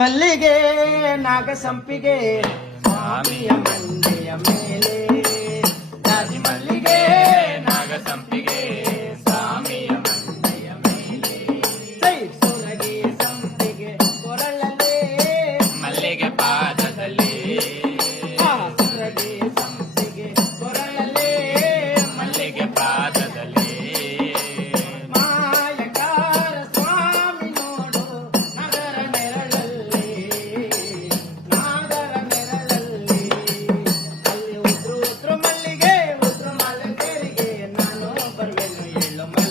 ಮಲ್ಲಿಗೆ ನಾಗ ಸಂಪಿಗೆ ಸ್ವಾಮಿಯ ಮಂಡೆಯ ಮೇಲೆ lo malo.